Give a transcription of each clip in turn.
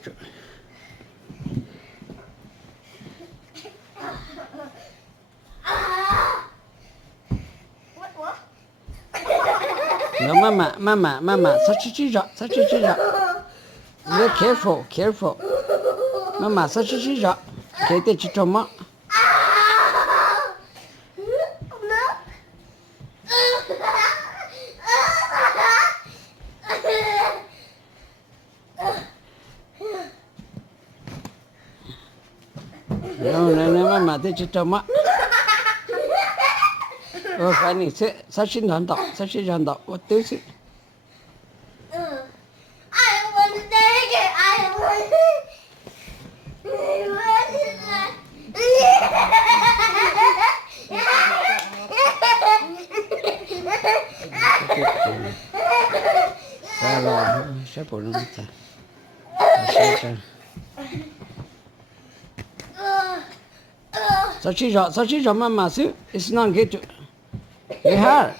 저. No, mama, 사치치자. Be careful. Mama, 사치치자. 개대 지쳐마. No, mama, 대 지쳐마. 아니, 사신한다. 어때서? Salah, saya boleh minta. 사치자, mama, it's not good. Hả?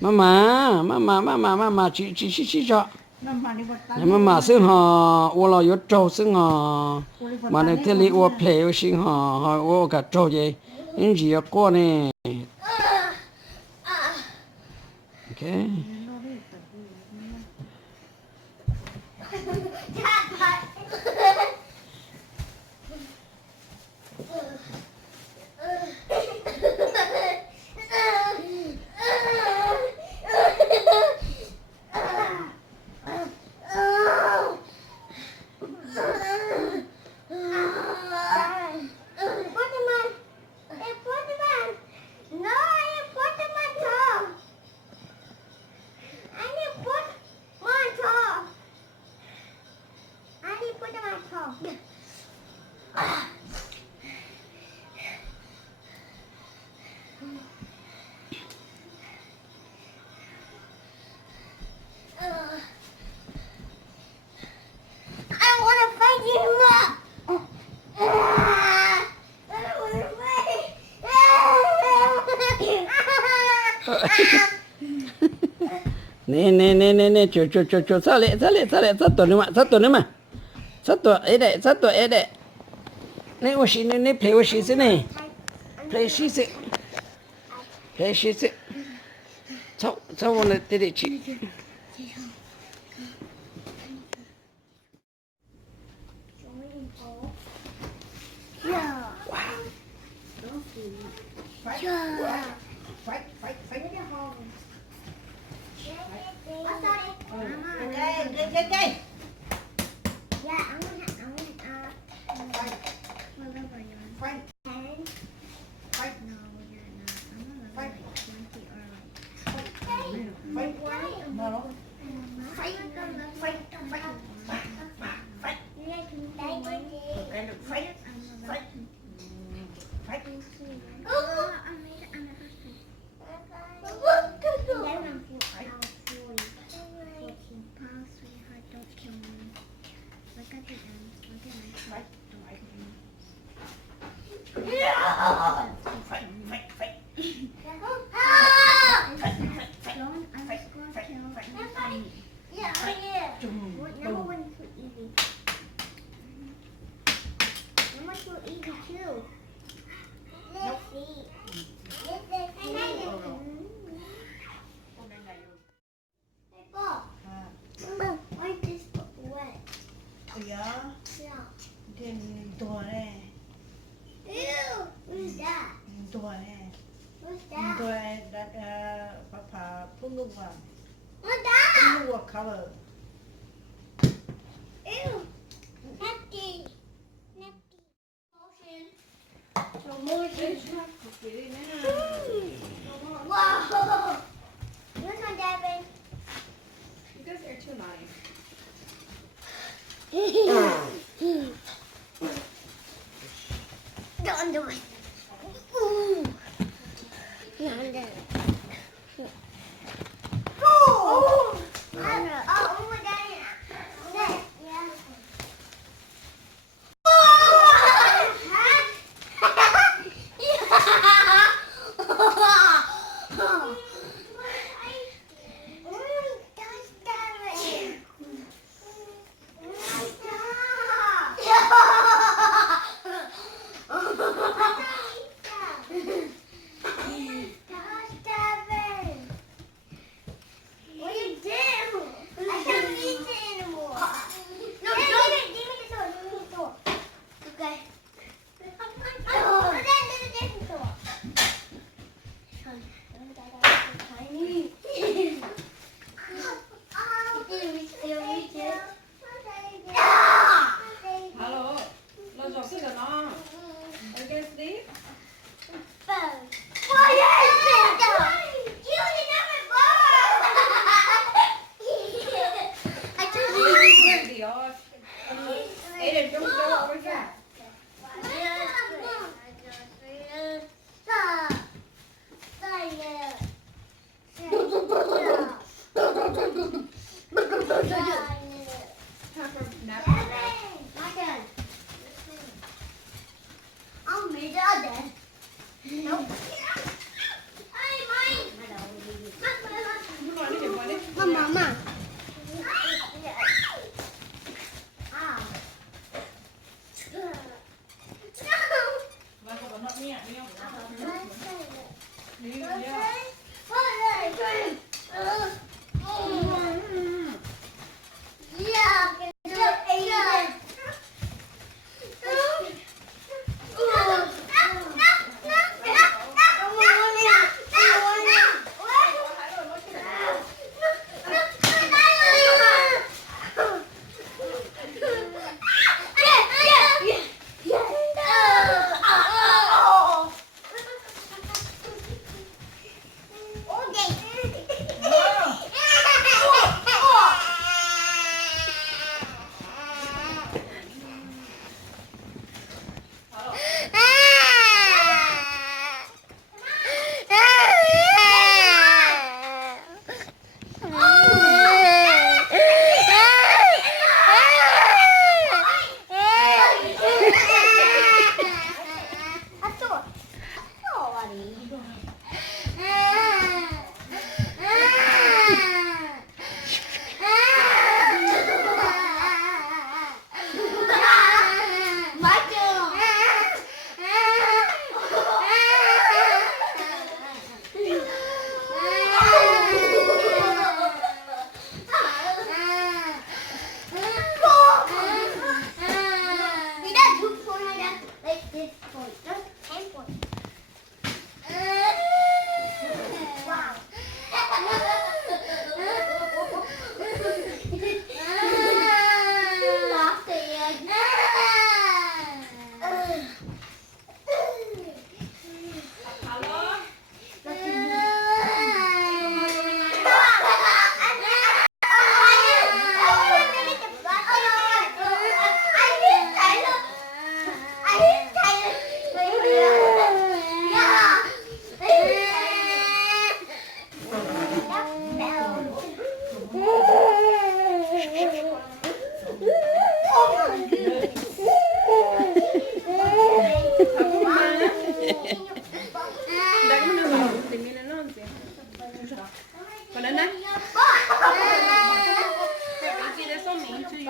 Mama, chị cho. Mama xin họ, ô là yếu trâu xin họ, mà này thế li ô play xin họ ô cả trâu vậy, những gì ở qua này. Okay. nè cho sao lệ sát tuần nữa mà sát tuần ấy đấy nè我洗nè陪我洗洗呢陪洗洗操我来得去Okay. Papa, put what color? Ew. Napkin. Motion. Wow. This one, Devin. You guys are too naughty. Don't do it. Ooh. Don't do it. Go! Dai una mano, ti viene non si. Kolla när. Jag vill se det som min tur.